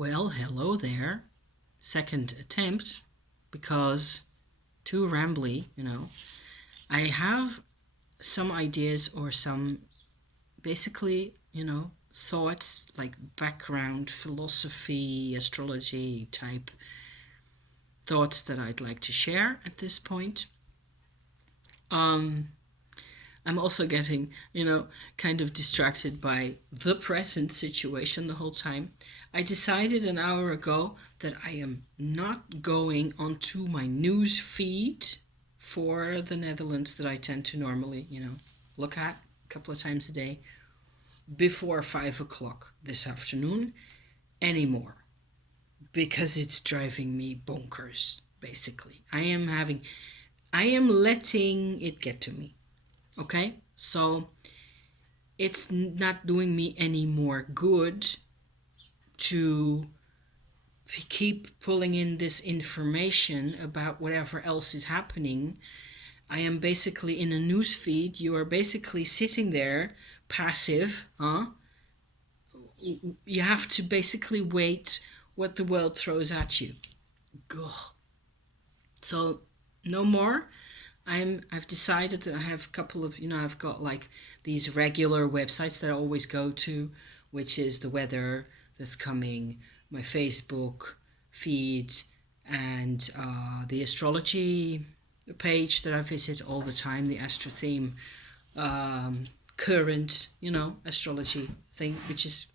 Well, hello there. Second attempt, because too rambly, I have some ideas or some basically, thoughts like background philosophy, astrology type thoughts that I'd like to share at this point. Um, I'm also getting, kind of distracted by the present situation the whole time. I decided an hour ago that I am not going onto my news feed for the Netherlands that I tend to normally, look at a couple of times a day before 5 o'clock this afternoon anymore, because it's driving me bonkers, basically. I am letting it get to me. Okay, so it's not doing me any more good to keep pulling in this information about whatever else is happening. I am basically in a news feed. You are basically sitting there passive, huh? You have to basically wait what the world throws at you. Gah. So no more. I've decided that I have a couple of, I've got like these regular websites that I always go to, which is the weather that's coming, my Facebook feed, and the astrology page that I visit all the time, the astro theme, current, astrology thing, which is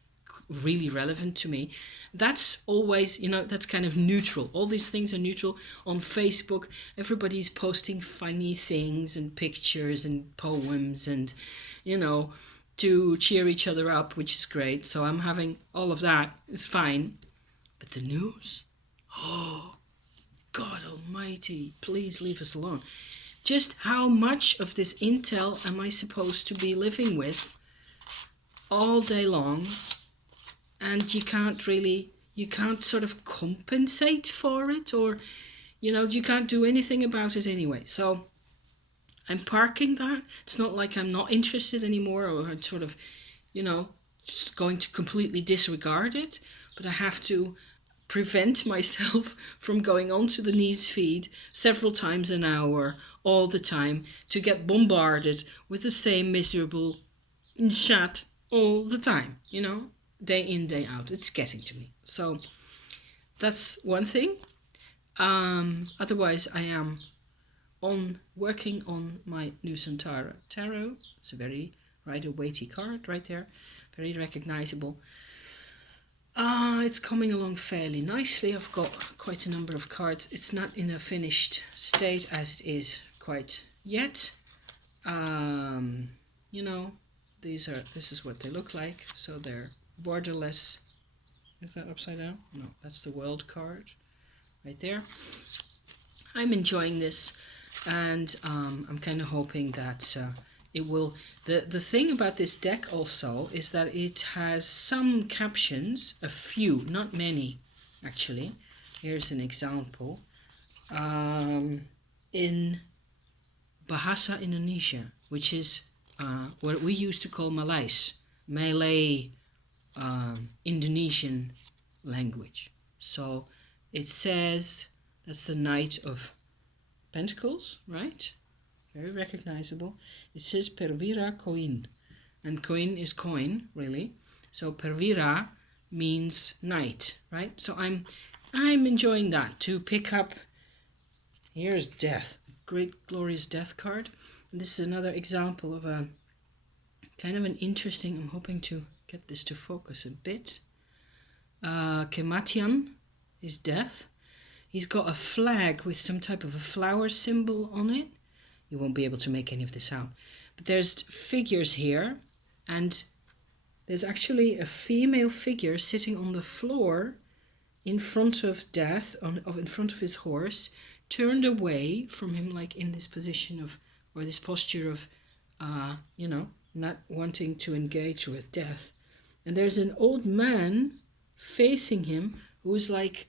really relevant to me. That's always, that's kind of neutral. All these things are neutral. On Facebook, everybody's posting funny things and pictures and poems and, to cheer each other up, which is great. So I'm having all of that. It's fine. But the news? Oh, God almighty, please leave us alone. Just how much of this intel am I supposed to be living with all day long? And you can't sort of compensate for it, or, you can't do anything about it anyway. So I'm parking that. It's not like I'm not interested anymore, or I'm sort of, just going to completely disregard it, but I have to prevent myself from going onto the news feed several times an hour all the time to get bombarded with the same miserable chat all the time, day in, day out. It's getting to me. So that's one thing. Otherwise, I am working on my Nusantara tarot. It's a very weighty card right there, very recognizable. It's coming along fairly nicely. I've got quite a number of cards. It's not in a finished state as it is quite yet. This is what they look like. So they're borderless. Is that upside down? No, that's the world card right there. I'm enjoying this, and I'm kind of hoping that it will. The thing about this deck also is that it has some captions, a few, not many actually. Here's an example. In Bahasa Indonesia, which is what we used to call Malay Indonesian language. So it says, that's the Knight of Pentacles, right? Very recognizable. It says perwira koin, and koin is coin, really. So perwira means knight, right? So I'm enjoying that, to pick up. Here's death, great glorious death card. And this is another example of a kind of an interesting, I'm hoping to get this to focus a bit. Kematian is death. He's got a flag with some type of a flower symbol on it. You won't be able to make any of this out. But there's figures here, and there's actually a female figure sitting on the floor in front of death, in front of his horse, turned away from him, like in this position of, or this posture of, not wanting to engage with death. And there's an old man facing him who's like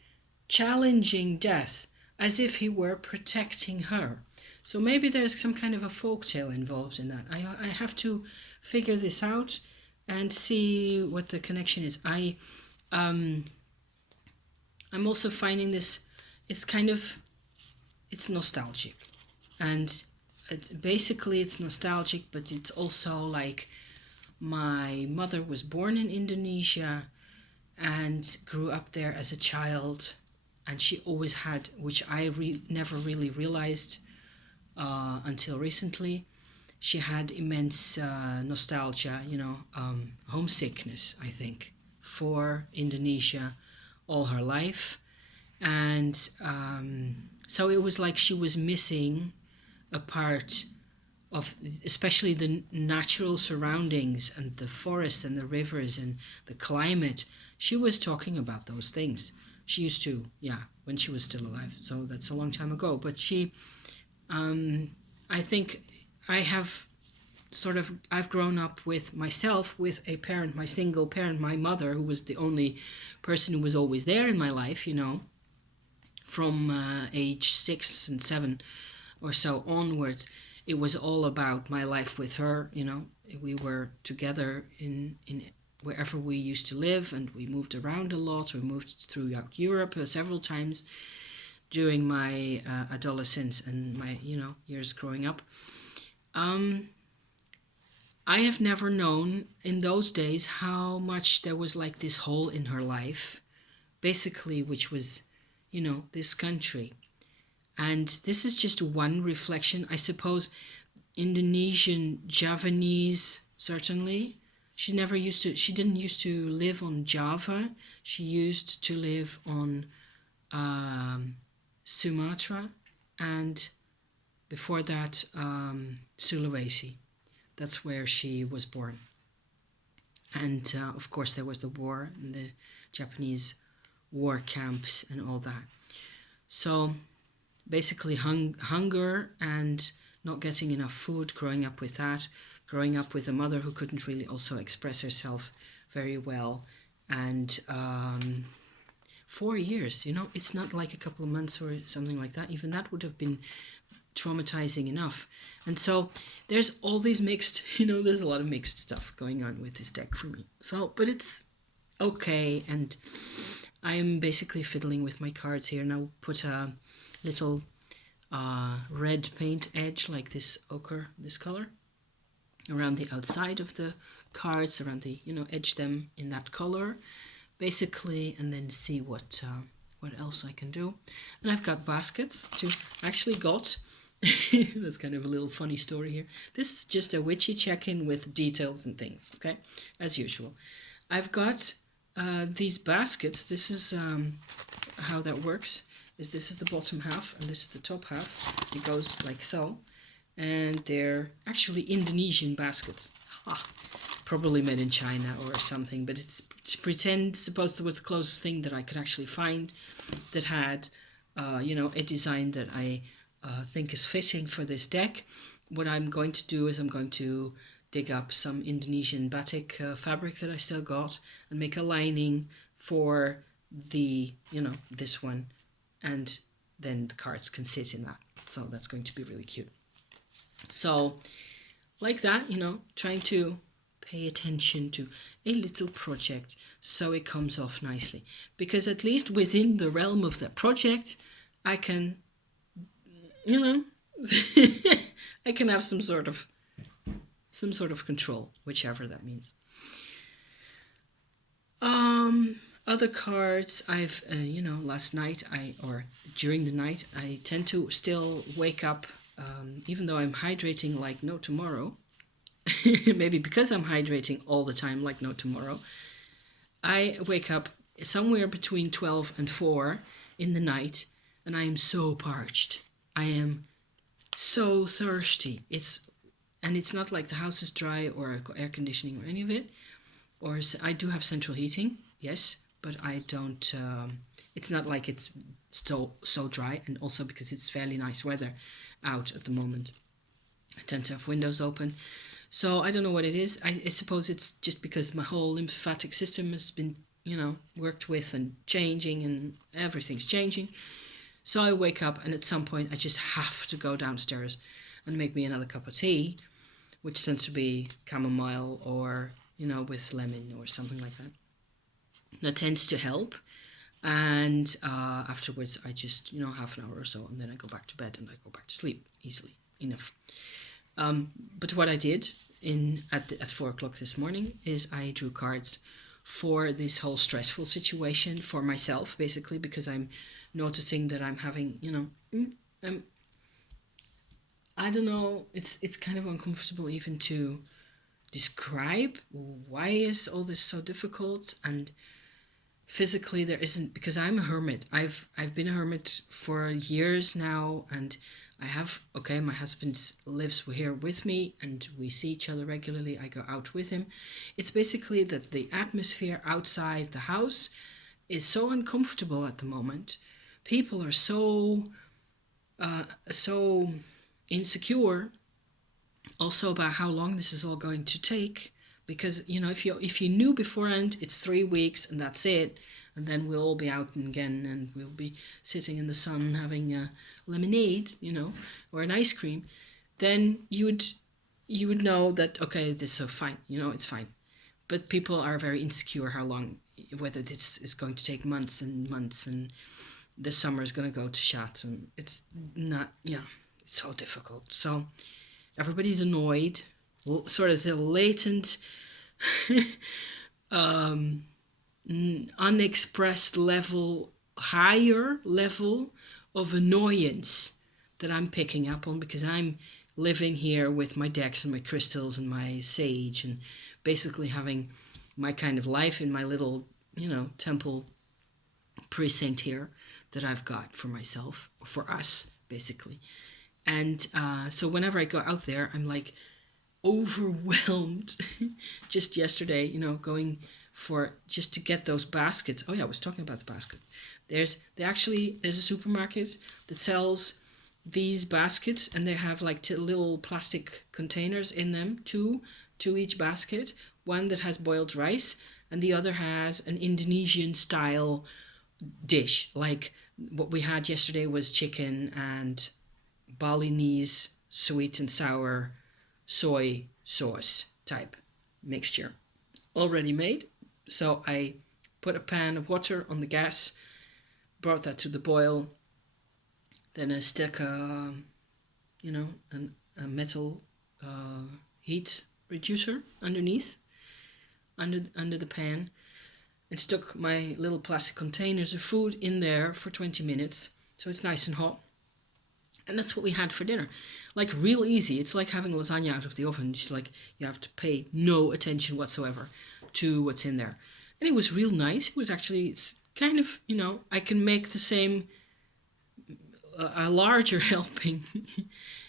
challenging death as if he were protecting her. So maybe there's some kind of a folktale involved in that. I have to figure this out and see what the connection is. I'm also finding this, it's kind of, it's nostalgic. And basically it's nostalgic, but it's also like my mother was born in Indonesia and grew up there as a child. And she always had, which I never really realized until recently, she had immense nostalgia, homesickness, I think, for Indonesia all her life. And so it was like she was missing a part of, especially the natural surroundings and the forests and the rivers and the climate. She was talking about those things. She used to, yeah, when she was still alive. So that's a long time ago. But she, I think I have I've grown up with myself, with a parent, my single parent, my mother, who was the only person who was always there in my life, from age 6 and 7 or so onwards. It was all about my life with her. We were together in wherever we used to live, and we moved around a lot. We moved throughout Europe several times during my adolescence and my years growing up. I have never known in those days how much there was like this hole in her life, basically, which was, this country. And this is just one reflection, I suppose. Indonesian, Javanese, certainly. She didn't used to live on Java. She used to live on Sumatra, and before that, Sulawesi. That's where she was born. And of course there was the war and the Japanese war camps and all that. So basically hunger and not getting enough food, growing up with that, growing up with a mother who couldn't really also express herself very well. And 4 years, it's not like a couple of months or something like that. Even that would have been traumatizing enough. And so there's all these mixed, there's a lot of mixed stuff going on with this deck for me. So, but it's okay. And I'm basically fiddling with my cards here. And I'll put a little red paint edge like this ochre, this color, around the outside of the cards, around the, edge them in that color, basically, and then see what else I can do. And I've got baskets too. I actually got, that's kind of a little funny story here. This is just a witchy check-in with details and things, okay, as usual. I've got these baskets. This is how that works. This is the bottom half and this is the top half. It goes like so. And they're actually Indonesian baskets. Probably made in China or something, but it's supposed to be the closest thing that I could actually find that had, a design that I think is fitting for this deck. What I'm going to do is I'm going to dig up some Indonesian batik fabric that I still got and make a lining for the, this one, and then the cards can sit in that. So that's going to be really cute. So like that, trying to pay attention to a little project so it comes off nicely, because at least within the realm of that project I can, I can have some sort of control, whichever that means. Other cards I've last night or during the night I tend to still wake up, even though I'm hydrating like no tomorrow. Maybe because I'm hydrating all the time like no tomorrow, I wake up somewhere between 12 and 4 in the night and I am so parched. I am so thirsty. It's not like the house is dry or air conditioning or any of it. Or I do have central heating, yes, but I don't, it's not like it's so dry, and also because it's fairly nice weather out at the moment. I tend to have windows open. So I don't know what it is. I suppose it's just because my whole lymphatic system has been, worked with and changing, and everything's changing. So I wake up and at some point I just have to go downstairs and make me another cup of tea, which tends to be chamomile or, with lemon or something like that. That tends to help. And afterwards I just, half an hour or so, and then I go back to bed and I go back to sleep easily enough. But what I did at 4 o'clock this morning is I drew cards for this whole stressful situation for myself, basically, because I'm noticing that I'm having, I don't know, it's kind of uncomfortable even to describe why is all this so difficult. And physically there isn't, because I'm a hermit. I've been a hermit for years now, and my husband lives here with me and we see each other regularly. I go out with him. It's basically that the atmosphere outside the house is so uncomfortable at the moment. People are so insecure also about how long this is all going to take, because if you knew beforehand it's 3 weeks and that's it, and then we'll all be out again and we'll be sitting in the sun having a lemonade, or an ice cream, then you would know that, okay, this is so fine, it's fine. But people are very insecure how long, whether this is going to take months and months, and the summer is going to go to shit, and it's not, it's so difficult. So everybody's annoyed, sort of the latent unexpressed level, higher level of annoyance that I'm picking up on, because I'm living here with my decks and my crystals and my sage, and basically having my kind of life in my little, temple precinct here that I've got for myself, or for us, basically. And so whenever I go out there, I'm like overwhelmed. Just yesterday, going just to get those baskets. Oh yeah, I was talking about the basket. There's a supermarket that sells these baskets, and they have like little plastic containers in them, two each basket. One that has boiled rice, and the other has an Indonesian style dish. Like what we had yesterday was chicken and Balinese sweet and sour soy sauce type mixture already made. So I put a pan of water on the gas, brought that to the boil, then I stuck a metal heat reducer underneath, under the pan, and stuck my little plastic containers of food in there for 20 minutes, so it's nice and hot. And that's what we had for dinner. Like, real easy. It's like having lasagna out of the oven. Just like, you have to pay no attention whatsoever to what's in there. And it was real nice. It was actually, it's kind of, I can make the same, a larger helping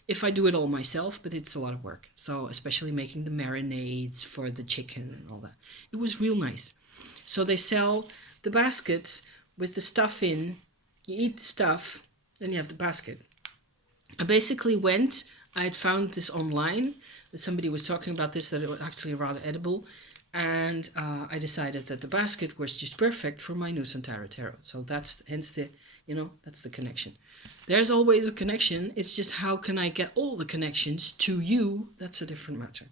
if I do it all myself, but it's a lot of work. So especially making the marinades for the chicken and all that. It was real nice. So they sell the baskets with the stuff in. You eat the stuff, then you have the basket. I basically I had found this online, that somebody was talking about this, that it was actually rather edible. And I decided that the basket was just perfect for my Nusantara tarot. So that's hence that's the connection. There's always a connection. It's just how can I get all the connections to you? That's a different matter.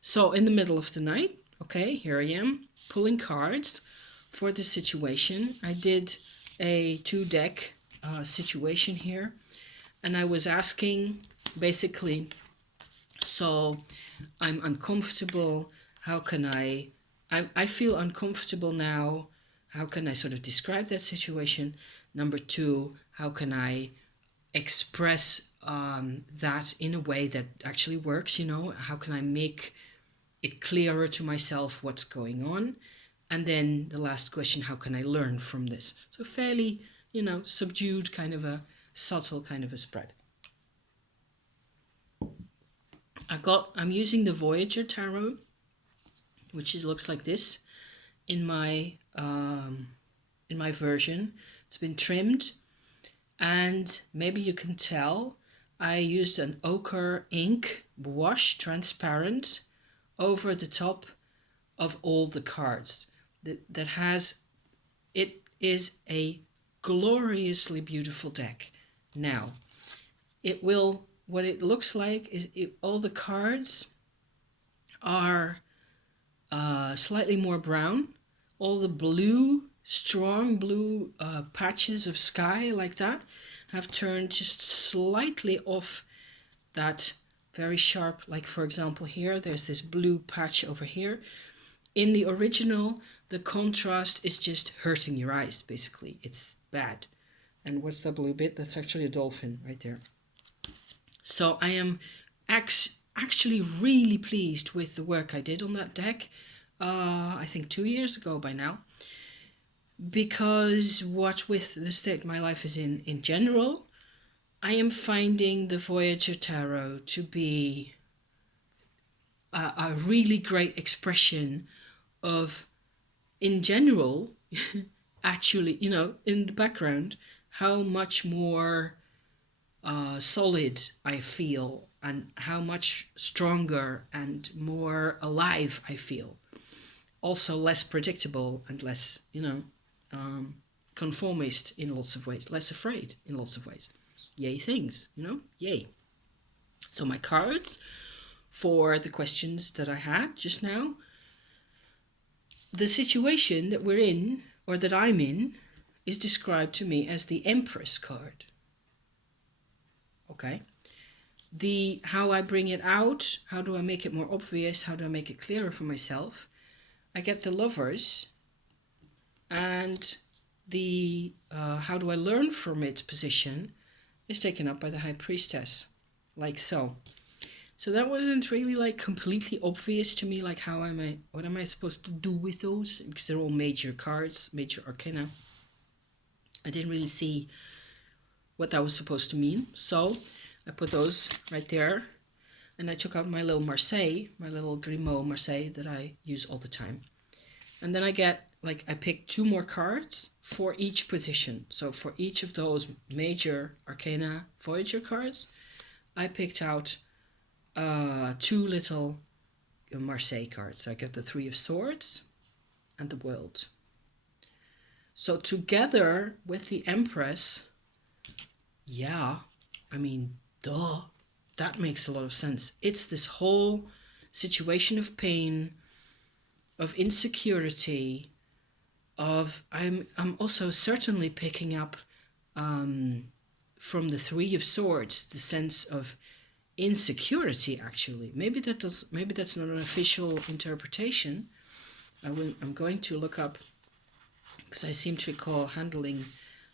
So in the middle of the night, okay, here I am pulling cards for the situation. I did a 2-deck situation here. And I was asking, basically, so I'm uncomfortable. How can I feel uncomfortable now. How can I sort of describe that situation? Number 2, how can I express that in a way that actually works, How can I make it clearer to myself what's going on? And then the last question, how can I learn from this? So fairly, subdued, kind of a subtle kind of a spread. I'm using the Voyager tarot, which looks like this in my version. It's been trimmed, and maybe you can tell I used an ochre ink wash, transparent, over the top of all the cards. That has, it is a gloriously beautiful deck. Now, what it looks like is all the cards are slightly more brown. All the blue strong blue patches of sky like that have turned just slightly off that very sharp, like for example here, there's this blue patch over here. In the original, the contrast is just hurting your eyes, basically. It's bad. And what's the blue bit? That's actually a dolphin right there. So I am actually really pleased with the work I did on that deck, I think 2 years ago by now. Because what with the state my life is in general, I am finding the Voyager Tarot to be a really great expression of, in general, actually, you know, in the background, how much more solid I feel and how much stronger and more alive I feel. Also less predictable and less, you know, conformist in lots of ways, less afraid in lots of ways. Yay things, you know, yay. So my cards for the questions that I had just now. The situation that we're in, or that I'm in, is described to me as the Empress card. Okay. The how I bring it out, how do I make it more obvious, how do I make it clearer for myself? I get the Lovers, and the how do I learn from its position is taken up by the High Priestess, like so. So that wasn't really like completely obvious to me, like what am I supposed to do with those? Because they're all major cards, major arcana. I didn't really see what that was supposed to mean. So I put those right there, and I took out my little Marseille, my little Grimaud Marseille that I use all the time. And then I picked 2 more cards for each position. So for each of those major arcana Voyager cards, I picked out 2 little Marseille cards. So I got the 3 of Swords and the World. So together with the Empress, yeah, I mean, duh, that makes a lot of sense. It's this whole situation of pain, of insecurity, of I'm also certainly picking up from the 3 of Swords the sense of insecurity. Actually, maybe that's not an official interpretation. I'm going to look up, because I seem to recall handling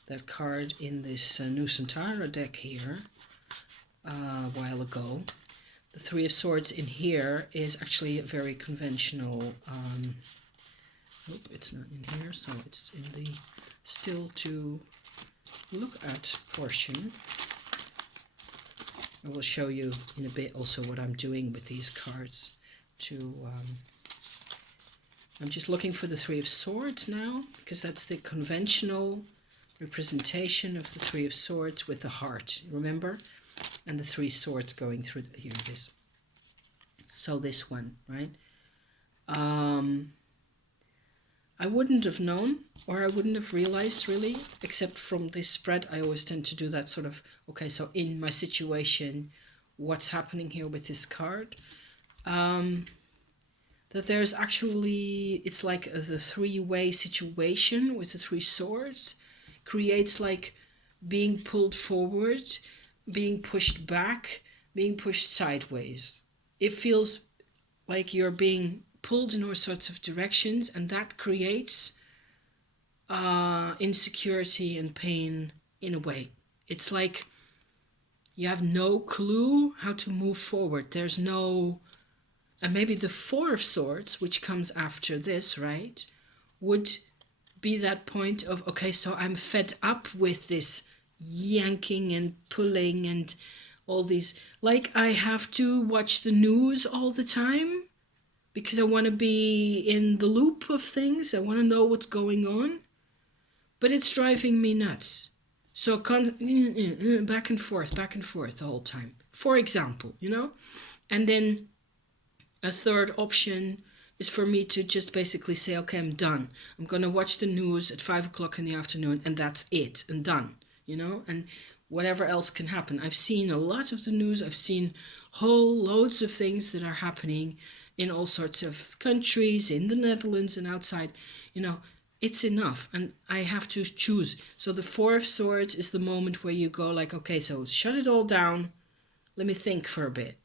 that card in this Nusantara deck here a while ago. The 3 of Swords in here is actually a very conventional, it's not in here, so it's in the still to look at portion. I will show you in a bit also what I'm doing with these cards. I'm just looking for the 3 of Swords now, because that's the conventional representation of the 3 of Swords with the heart, remember? And the 3 swords going through here it is. So this one, right? I wouldn't have known, or I wouldn't have realized really, except from this spread. I always tend to do that sort of, okay, so in my situation, what's happening here with this card? That there's actually, it's like the 3-way situation with the 3 swords creates like being pulled forward, being pushed back, being pushed sideways. It feels like you're being pulled in all sorts of directions, and that creates insecurity and pain in a way. It's like you have no clue how to move forward. There's no... And maybe the 4 of Swords, which comes after this, right, would be that point of, okay, so I'm fed up with this yanking and pulling and all these, like I have to watch the news all the time because I want to be in the loop of things. I want to know what's going on, but it's driving me nuts. So back and forth the whole time, for example, you know. And then a third option is for me to just basically say, okay, I'm done. I'm going to watch the news at 5 o'clock in the afternoon, and that's it, and done, you know, and whatever else can happen. I've seen a lot of the news. I've seen whole loads of things that are happening in all sorts of countries, in the Netherlands and outside. You know, it's enough, and I have to choose. So the Four of Swords is the moment where you go like, okay, so shut it all down. Let me think for a bit.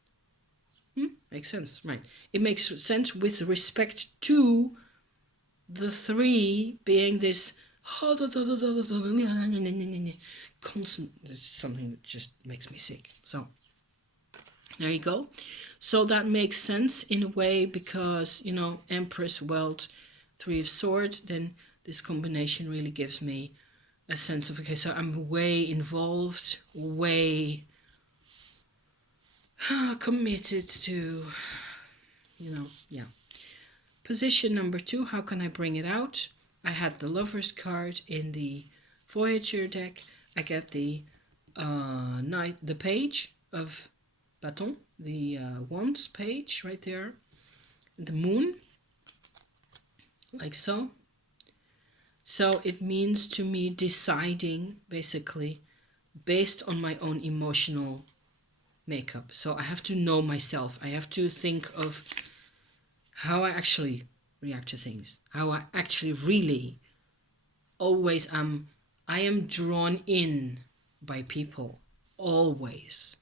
Makes sense, right? It makes sense with respect to the three being this constant. It's something that just makes me sick. So there you go. So that makes sense in a way because, you know, Empress, Wealth, Three of Swords, then this combination really gives me a sense of, okay, so I'm way involved, way committed to, you know, yeah. Position number 2, how can I bring it out? I had the Lover's card in the Voyager deck. I get the the page of Bâton, the Wands page right there. The Moon, like so. So it means to me deciding, basically, based on my own emotional makeup. So I have to know myself. I have to think of how I actually react to things, how I actually really always am. I am drawn in by people, always.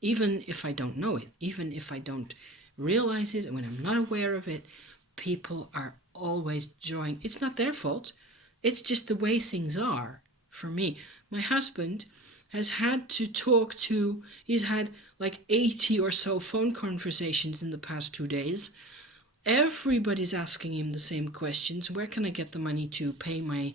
Even if I don't know it, even if I don't realize it, when I'm not aware of it, people are always drawing. It's not their fault. It's just the way things are for me. My husband has had to talk to, he's had like 80 or so phone conversations in the past 2 days. Everybody's asking him the same questions. Where can I get the money to pay my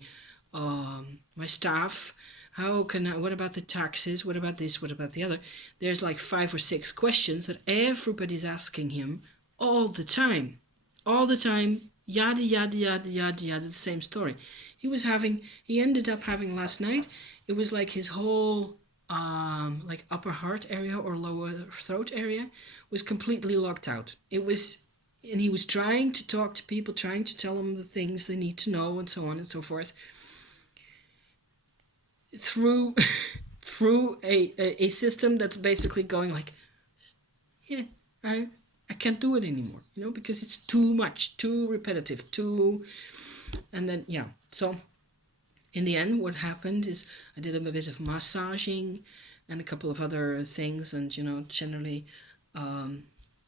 my staff? How can I, what about the taxes? What about this? What about the other? There's like 5 or 6 questions that everybody's asking him all the time. All the time, yada, yada, yada, yada, yada, the same story. He ended up having last night, it was like his whole like upper heart area or lower throat area was completely locked out. And he was trying to talk to people, trying to tell them the things they need to know and so on and so forth through through a system that's basically going like, yeah, I can't do it anymore, you know, because it's too much, too repetitive, too, and then yeah. So in the end, what happened is I did a bit of massaging and a couple of other things, and you know, generally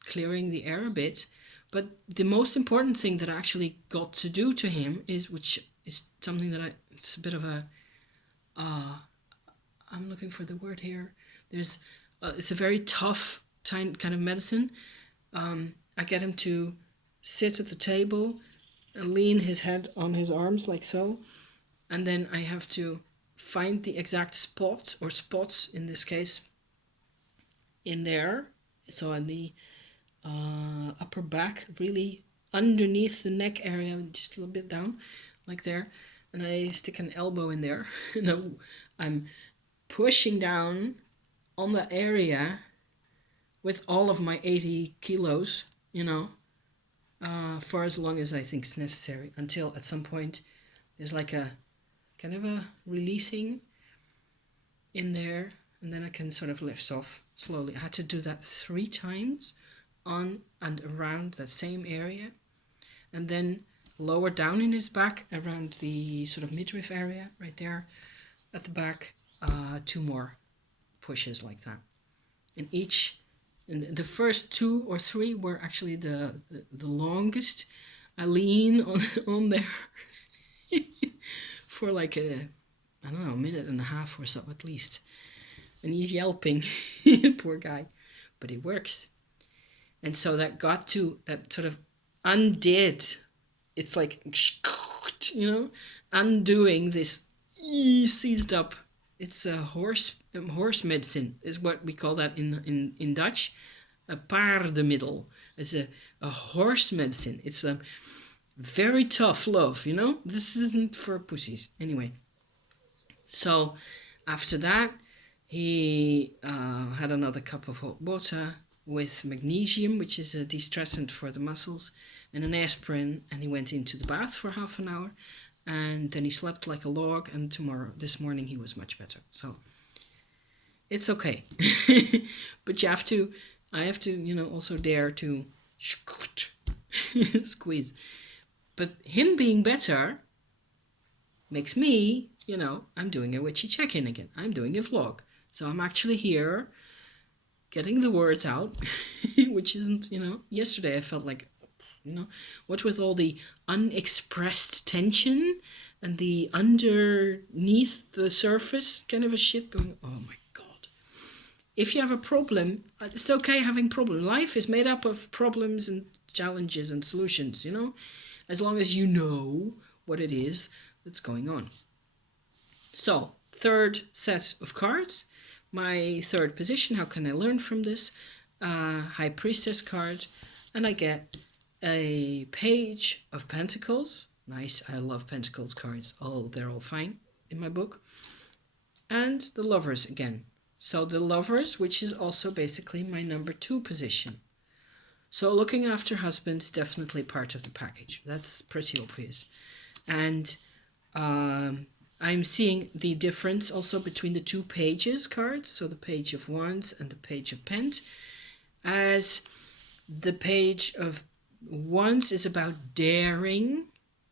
clearing the air a bit. But the most important thing that I actually got to do to him is, which is something that it's a bit of a I'm looking for the word here. It's a very tough kind of medicine. I get him to sit at the table and lean his head on his arms like so. And then I have to find the exact spot, or spots in this case, in there. So on the upper back, really underneath the neck area, just a little bit down, like there. And I stick an elbow in there. And I'm pushing down on the area with all of my 80 kilos, you know, for as long as I think is necessary, until at some point there's like a kind of a releasing in there, and then I can sort of lift off slowly. I had to do that 3 times on and around that same area, and then lower down in his back around the sort of midriff area right there at the back, 2 more pushes like that. And the first 2 or 3 were actually the longest. I lean on there for like I don't know, a minute and a half or so at least. And he's yelping, poor guy, but it works. And so that sort of undid, it's like, you know, undoing this seized up. It's a horse medicine is what we call that in Dutch. A paardenmiddel. It's a horse medicine. It's a very tough love, you know. This isn't for pussies. Anyway. So after that, he had another cup of hot water with magnesium, which is a de-stressant for the muscles, and an aspirin, and he went into the bath for half an hour, and then he slept like a log, and this morning he was much better. So it's okay. But I have to, you know, also dare to squeeze. But him being better makes me, I'm doing a witchy check-in again. I'm doing a vlog. So I'm actually here getting the words out, which isn't, yesterday I felt like, what with all the unexpressed tension and the underneath the surface kind of a shit going, oh my God. If you have a problem, it's okay having problems. Life is made up of problems and challenges and solutions, as long as you know what it is that's going on. So, third set of cards. My third position, how can I learn from this? High Priestess card. And I get a Page of Pentacles. Nice, I love Pentacles cards. Oh, they're all fine in my book. And the Lovers again. So the Lovers, which is also basically my number 2 position. So looking after husbands, definitely part of the package. That's pretty obvious. And I'm seeing the difference also between the 2 Pages cards, so the Page of Wands and the Page of Pent, as the Page of Wands is about daring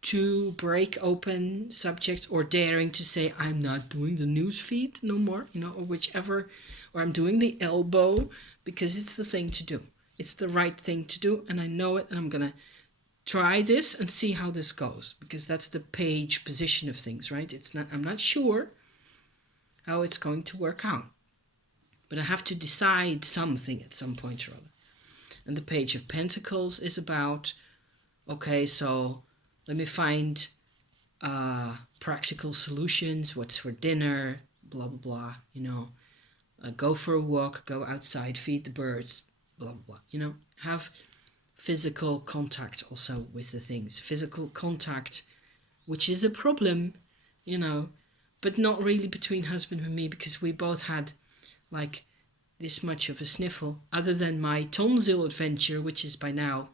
to break open subjects or daring to say, I'm not doing the news feed no more, or whichever, or I'm doing the elbow because it's the thing to do. It's the right thing to do, and I know it, and I'm going to try this and see how this goes, because that's the Page position of things, right? I'm not sure how it's going to work out, but I have to decide something at some point or other. And the Page of Pentacles is about, okay, so let me find practical solutions. What's for dinner? Blah, blah, blah, go for a walk, go outside, feed the birds, blah, blah, blah, have physical contact also with the things. Physical contact, which is a problem, but not really between husband and me, because we both had like this much of a sniffle, other than my tonsil adventure, which is by now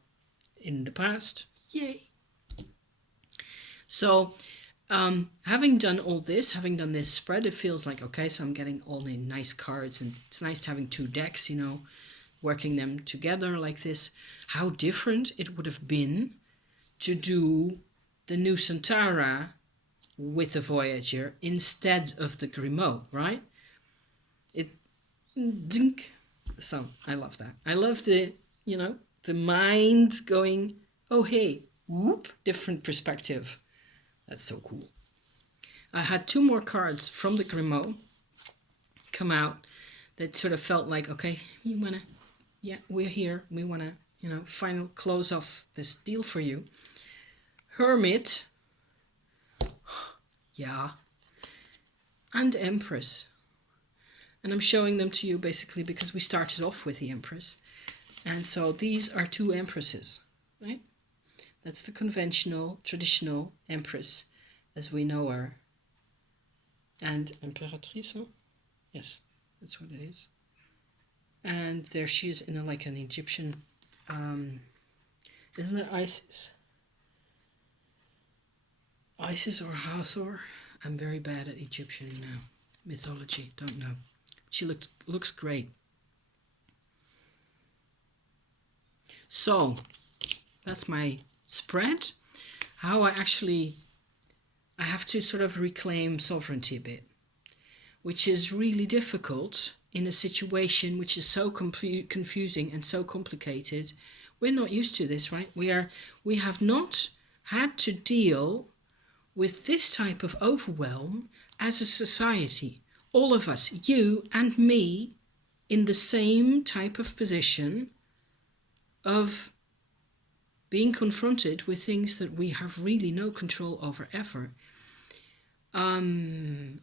in the past. Yay! So having done all this, having done this spread, it feels like, okay, so I'm getting all the nice cards, and it's nice having 2 decks, working them together like this. How different it would have been to do the new Santara with the Voyager instead of the Grimaud, right? Dink. So I love that. I love the mind going, oh hey, whoop, different perspective. That's so cool. I had 2 more cards from the Grimaud come out that sort of felt like, okay, we're here. We want to, final close off this deal for you. Hermit. Yeah. And Empress. And I'm showing them to you basically because we started off with the Empress. And so these are 2 Empresses, right? That's the conventional, traditional Empress as we know her. And Imperatrice, huh? Yes, that's what it is. And there she is in an Egyptian, isn't it Isis? Isis or Hathor? I'm very bad at Egyptian mythology, don't know. She looks great. So, that's my spread. How I have to sort of reclaim sovereignty a bit, which is really difficult in a situation which is so confusing and so complicated. We're not used to this, right? We have not had to deal with this type of overwhelm as a society. All of us, you and me, in the same type of position of being confronted with things that we have really no control over ever. I'm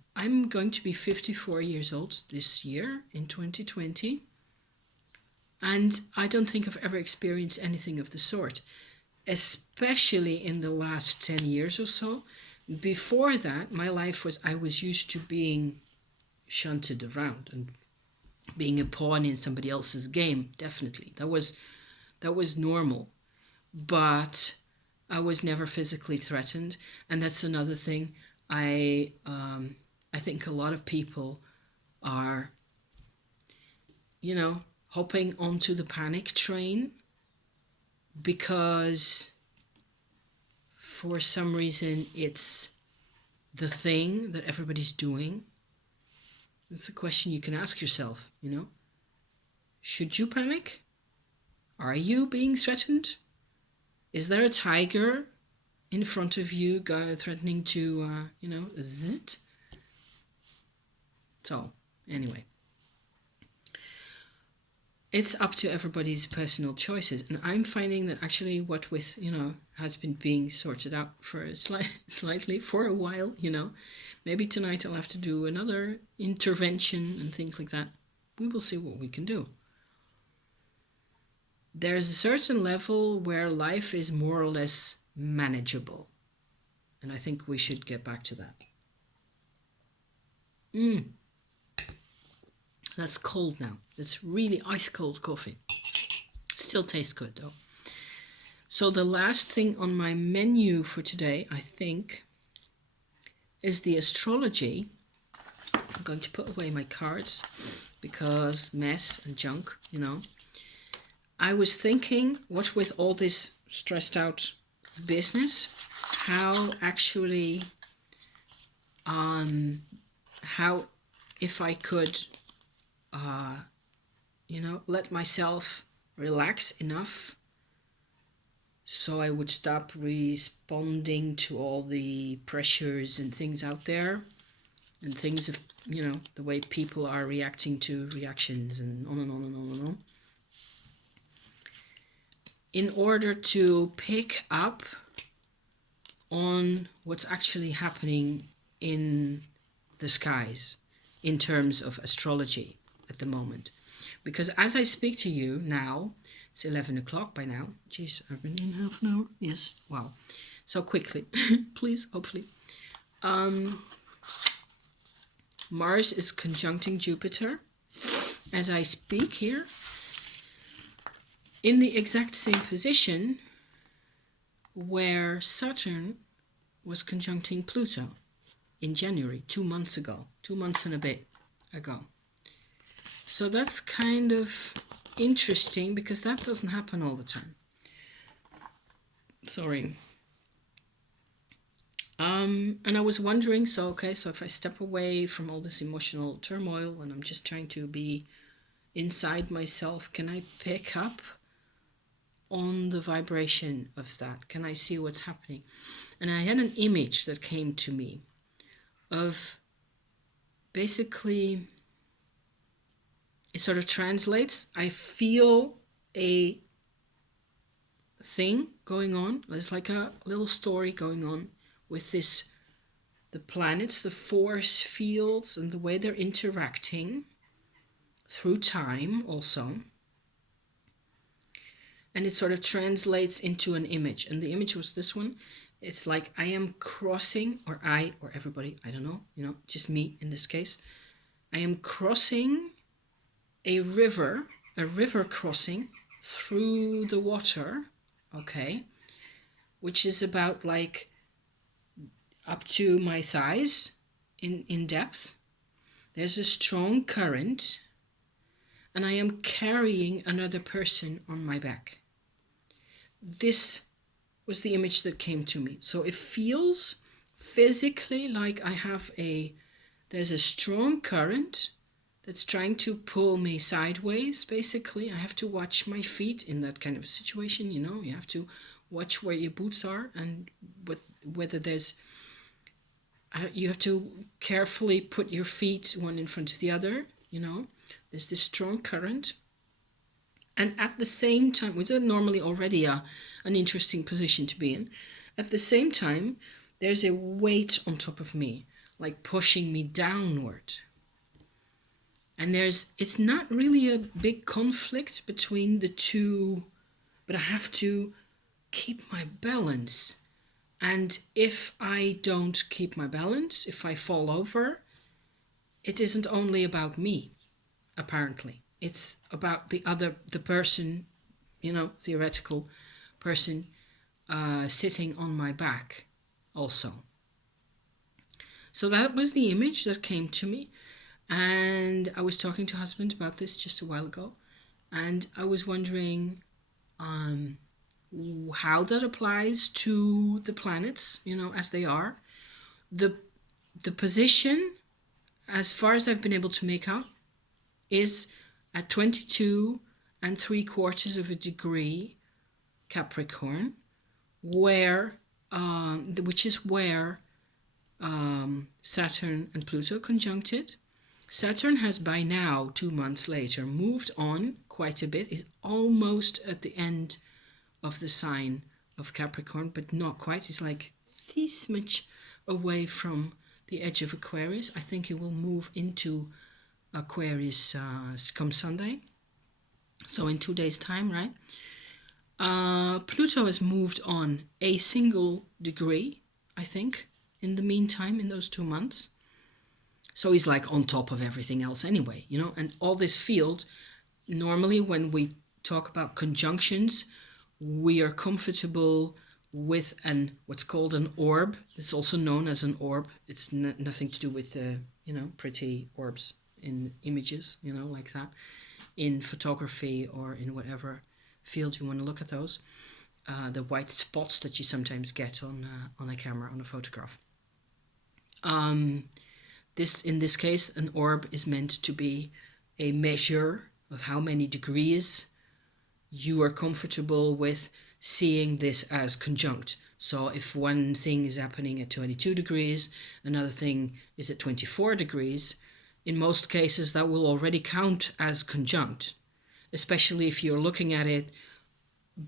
going to be 54 years old this year in 2020, and I don't think I've ever experienced anything of the sort, especially in the last 10 years or so. Before that, my life I was used to being shunted around and being a pawn in somebody else's game. Definitely, that was normal, but I was never physically threatened. And that's another thing. I think a lot of people are, hopping onto the panic train because for some reason it's the thing that everybody's doing. It's a question you can ask yourself, you know. Should you panic? Are you being threatened? Is there a tiger in front of you threatening to, zzzt? So, anyway. It's up to everybody's personal choices. And I'm finding that actually what with, has been being sorted out for slightly for a while, Maybe tonight I'll have to do another intervention and things like that. We will see what we can do. There's a certain level where life is more or less manageable. And I think we should get back to that. That's cold now. That's really ice cold coffee. Still tastes good though. So the last thing on my menu for today, I think, is the astrology. I'm going to put away my cards because mess and junk, I was thinking, what with all this stressed out business, how actually, how if I could, let myself relax enough so I would stop responding to all the pressures and things out there and things of, the way people are reacting to reactions and on and on and on and on. In order to pick up on what's actually happening in the skies in terms of astrology at the moment. Because as I speak to you now, it's 11 o'clock by now. Jeez, I've been in half an hour. Yes, wow. So quickly, please, hopefully. Mars is conjuncting Jupiter as I speak here, in the exact same position where Saturn was conjuncting Pluto in January, 2 months ago, 2 months and a bit ago. So that's kind of interesting because that doesn't happen all the time. Sorry. And I was wondering, so if I step away from all this emotional turmoil and I'm just trying to be inside myself, can I pick up on the vibration of that? Can I see what's happening? And I had an image that came to me of basically, it sort of translates. I feel a thing going on. There's like a little story going on with the planets, the force fields, and the way they're interacting through time also. And it sort of translates into an image. And the image was this one. It's like I am crossing, or everybody, I don't know, just me in this case. I am crossing a river crossing through the water, which is about like up to my thighs in depth. There's a strong current, and I am carrying another person on my back. This was the image that came to me. So it feels physically like there's a strong current that's trying to pull me sideways, basically. I have to watch my feet in that kind of situation, You have to watch where your boots are and whether you have to carefully put your feet one in front of the other, There's this strong current. And at the same time, which is normally already an interesting position to be in, at the same time, there's a weight on top of me, like pushing me downward. And it's not really a big conflict between the two, but I have to keep my balance. And if I don't keep my balance, if I fall over, it isn't only about me, apparently. It's about the person, theoretical person sitting on my back also. So that was the image that came to me. And I was talking to husband about this just a while ago. And I was wondering, how that applies to the planets, as they are. The position, as far as I've been able to make out, is at 22 3/4 of a degree Capricorn, where which is where Saturn and Pluto conjuncted. Saturn has by now, 2 months later, moved on quite a bit, is almost at the end of the sign of Capricorn, but not quite. It's like this much away from the edge of Aquarius. I think it will move into Aquarius come Sunday, so in 2 days time, right? Pluto has moved on a single degree, I think, in the meantime, in those 2 months. So he's like on top of everything else anyway, and all this field, normally when we talk about conjunctions, we are comfortable with what's called an orb. It's also known as an orb. It's nothing to do with pretty orbs in images, like that, in photography or in whatever field you want to look at those. The white spots that you sometimes get on a camera, on a photograph. In this case, an orb is meant to be a measure of how many degrees you are comfortable with seeing this as conjunct. So if one thing is happening at 22 degrees, another thing is at 24 degrees, in most cases that will already count as conjunct, especially if you're looking at it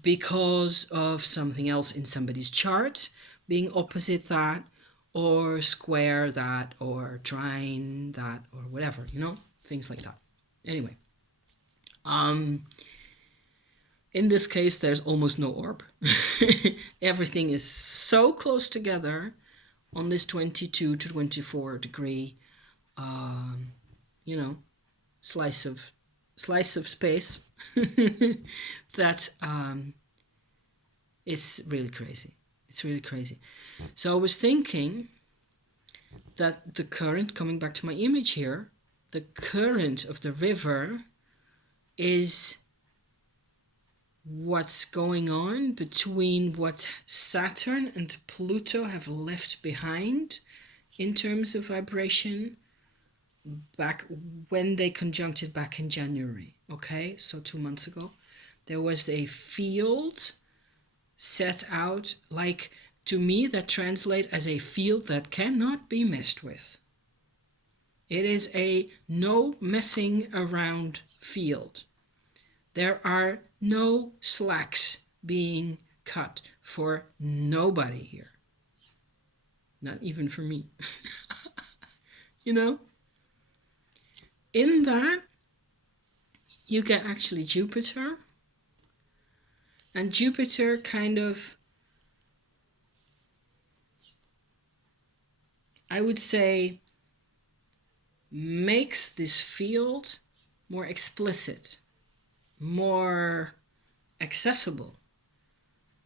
because of something else in somebody's chart being opposite that, or square that, or trine that, or whatever, things like that. Anyway, in this case, there's almost no orb. Everything is so close together on this 22 to 24 degree, slice of space that it's really crazy. It's really crazy. So I was thinking that the current, coming back to my image here, the current of the river is what's going on between what Saturn and Pluto have left behind in terms of vibration back when they conjuncted back in January. Okay, so 2 months ago, there was a field set out, like, to me, that translates as a field that cannot be messed with. It is a no messing around field. There are no slacks being cut for nobody here. Not even for me. In that, you get actually Jupiter. And Jupiter kind of, I would say, makes this field more explicit, more accessible.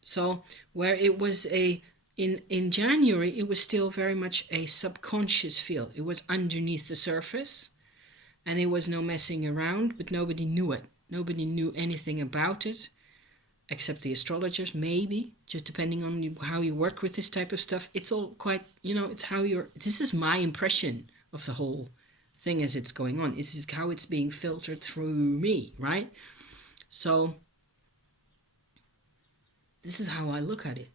So where it was in January, it was still very much a subconscious field. It was underneath the surface, and it was no messing around, but nobody knew it. Nobody knew anything about it, except the astrologers, maybe, just depending on how you work with this type of stuff. It's all quite, it's how this is my impression of the whole thing as it's going on. This is how it's being filtered through me, right? So this is how I look at it.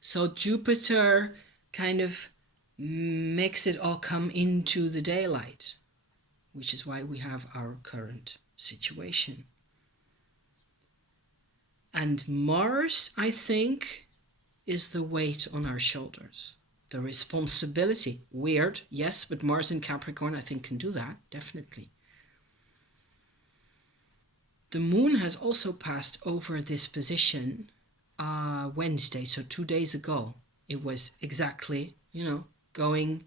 So Jupiter kind of makes it all come into the daylight, which is why we have our current situation. And Mars, I think, is the weight on our shoulders. The responsibility. Weird, yes, but Mars in Capricorn, I think, can do that, definitely. The moon has also passed over this position Wednesday, so 2 days ago. It was exactly, going,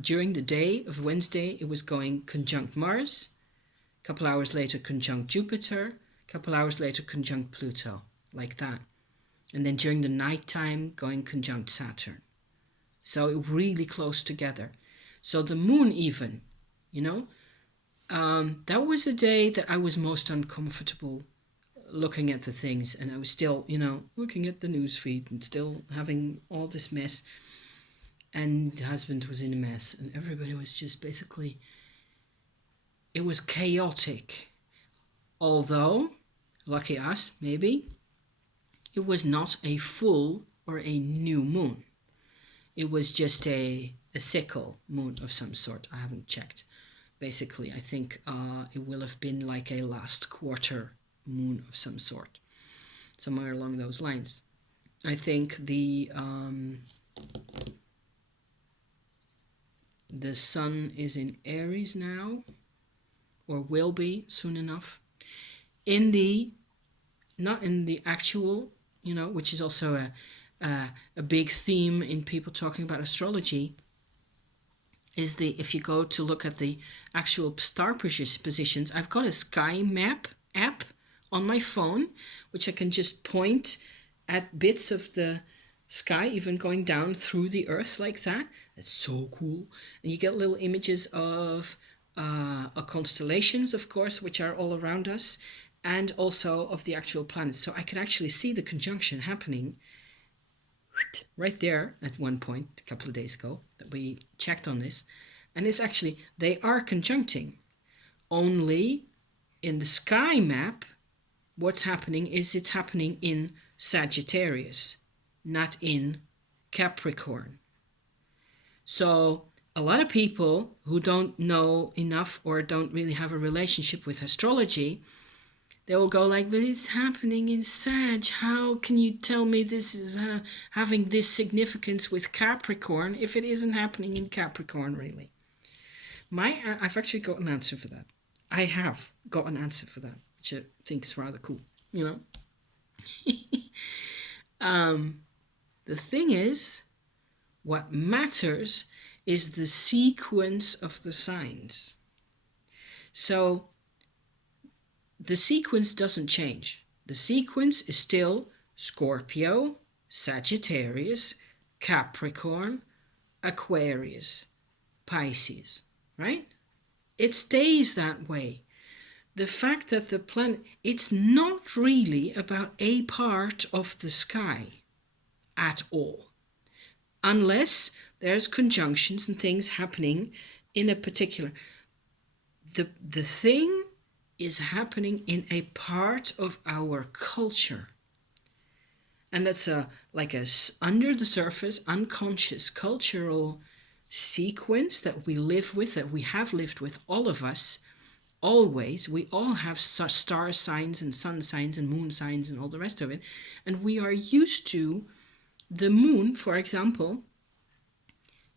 during the day of Wednesday, it was going conjunct Mars. A couple hours later, conjunct Jupiter. A couple hours later, conjunct Pluto, like that. And then during the nighttime, going conjunct Saturn. So really close together. So the moon even, that was a day that I was most uncomfortable looking at the things, and I was still, looking at the news feed and still having all this mess. And the husband was in a mess, and everybody was just basically, it was chaotic. Although, lucky us, maybe, it was not a full or a new moon. It was just a sickle moon of some sort. I haven't checked. Basically, I think it will have been like a last quarter moon of some sort, somewhere along those lines. I think the sun is in Aries now, or will be soon enough. Not in the actual, which is also a big theme in people talking about astrology, is if you go to look at the actual star positions, I've got a sky map app on my phone, which I can just point at bits of the sky, even going down through the earth like that. That's so cool. And you get little images of constellations, of course, which are all around us, and also of the actual planets. So I can actually see the conjunction happening right there at one point a couple of days ago that we checked on this. And it's actually, they are conjuncting. Only in the sky map, what's happening is it's happening in Sagittarius, not in Capricorn. So a lot of people who don't know enough or don't really have a relationship with astrology, they will go like, but it's happening in Sag. How can you tell me this is having this significance with Capricorn if it isn't happening in Capricorn, really? I've actually got an answer for that. I have got an answer for that, which I think is rather cool, The thing is, what matters is the sequence of the signs. So the sequence doesn't change. The sequence is still Scorpio, Sagittarius, Capricorn, Aquarius, Pisces, right? It stays that way. The fact that the planet, it's not really about a part of the sky at all, unless there's conjunctions and things happening in a particular. The thing is happening in a part of our culture, and that's like a under the surface, unconscious cultural sequence that we live with, that we have lived with, all of us, always. We all have star signs and sun signs and moon signs and all the rest of it, and we are used to the moon, for example,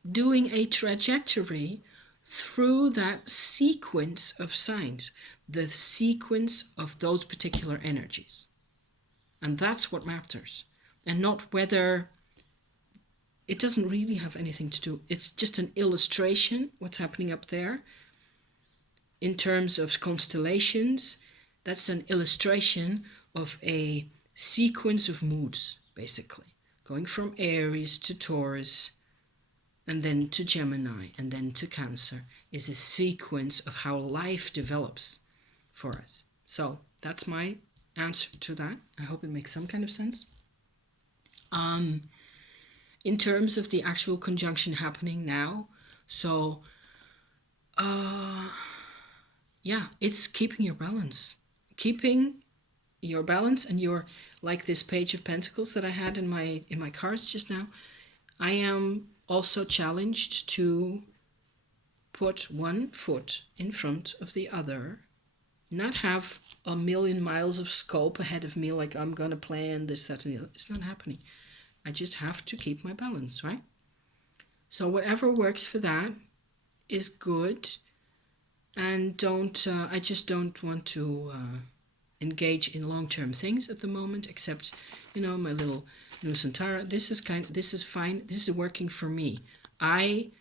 doing a trajectory through that sequence of signs, the sequence of those particular energies. And that's what matters, and not whether. It doesn't really have anything to do. It's just an illustration, what's happening up there. In terms of constellations, that's an illustration of a sequence of moods, basically. Going from Aries to Taurus, and then to Gemini, and then to Cancer, is a sequence of how life develops for us. So that's my answer to that. I hope it makes some kind of sense. In terms of the actual conjunction happening now, so it's keeping your balance. Keeping your balance, and your, like this Page of Pentacles that I had in my cards just now, I am also challenged to put one foot in front of the other, not have a million miles of scope ahead of me, like I'm gonna plan this, that, and the other. It's not happening. I just have to keep my balance, right? So whatever works for that is good, and I just don't want to engage in long-term things at the moment, except, my little Nusantara. This is fine. This is working for me. I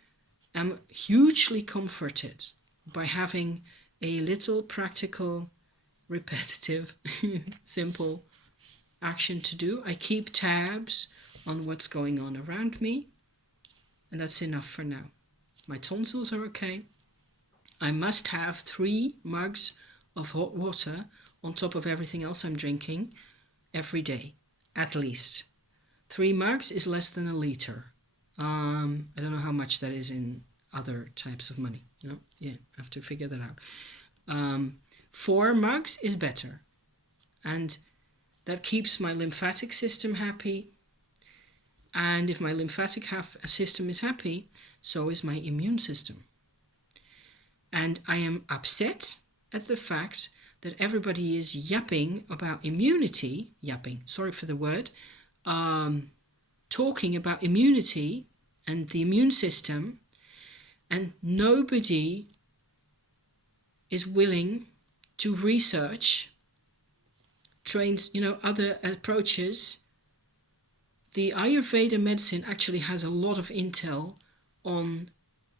am hugely comforted by having a little practical, repetitive, simple action to do. I keep tabs on what's going on around me, and that's enough for now. My tonsils are okay. I must have 3 mugs of hot water on top of everything else I'm drinking every day, at least. 3 mugs is less than a liter. I don't know how much that is in other types of money. Yeah, I have to figure that out. 4 mugs is better. And that keeps my lymphatic system happy. And if my lymphatic system is happy, so is my immune system. And I am upset at the fact that everybody is yapping about immunity, sorry for the word, talking about immunity and the immune system, and nobody is willing to research, other approaches. The Ayurveda medicine actually has a lot of intel on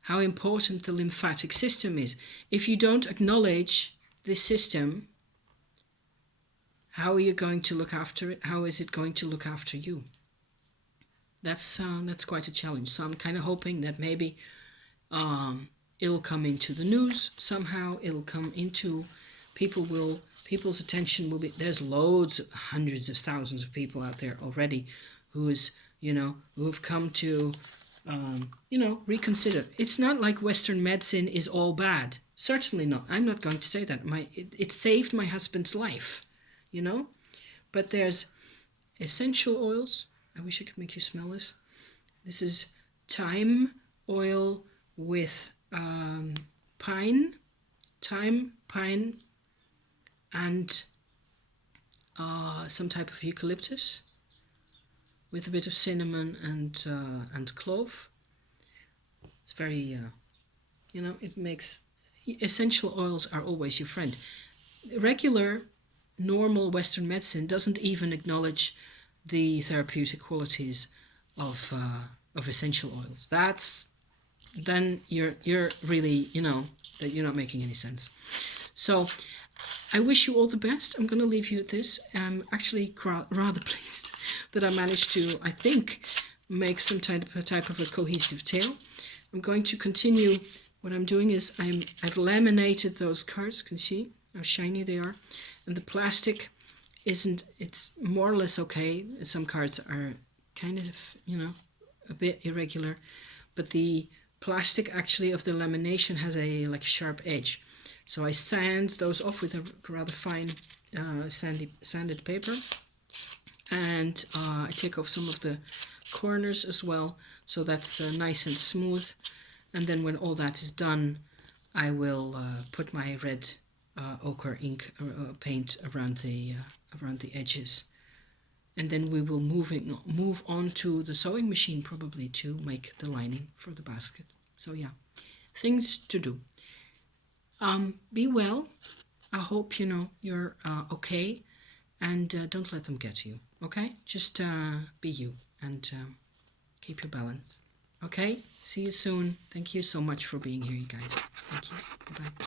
how important the lymphatic system is. If you don't acknowledge this system, how are you going to look after it? How is it going to look after you? That's quite a challenge. So I'm kind of hoping that maybe it'll come into the news somehow. It'll come into people's attention will be. There's loads, hundreds of thousands of people out there already who have come to reconsider. It's not like Western medicine is all bad. Certainly not. I'm not going to say that. It saved my husband's life, But there's essential oils. I wish I could make you smell this. This is thyme oil with pine, and some type of eucalyptus with a bit of cinnamon and clove. It's very, it makes... Essential oils are always your friend. Regular, normal Western medicine doesn't even acknowledge the therapeutic qualities of essential oils. Then you're really, that you're not making any sense. So I wish you all the best. I'm going to leave you at this. I'm actually rather pleased that I managed to, I think, make some type of a cohesive tale. I'm going to continue. What I'm doing is I've laminated those cards. Can you see how shiny they are? And the plastic it's more or less okay. Some cards are kind of, a bit irregular, but the plastic actually of the lamination has a sharp edge. So I sand those off with a rather fine sanded paper, and I take off some of the corners as well, so that's nice and smooth. And then when all that is done, I will put my red ochre ink paint around the edges, and then we will move on to the sewing machine probably to make the lining for the basket. So yeah, things to do. Be well. I hope you're okay, and don't let them get to you. Okay, just be you and keep your balance. Okay, see you soon. Thank you so much for being here, you guys. Thank you. Bye-bye.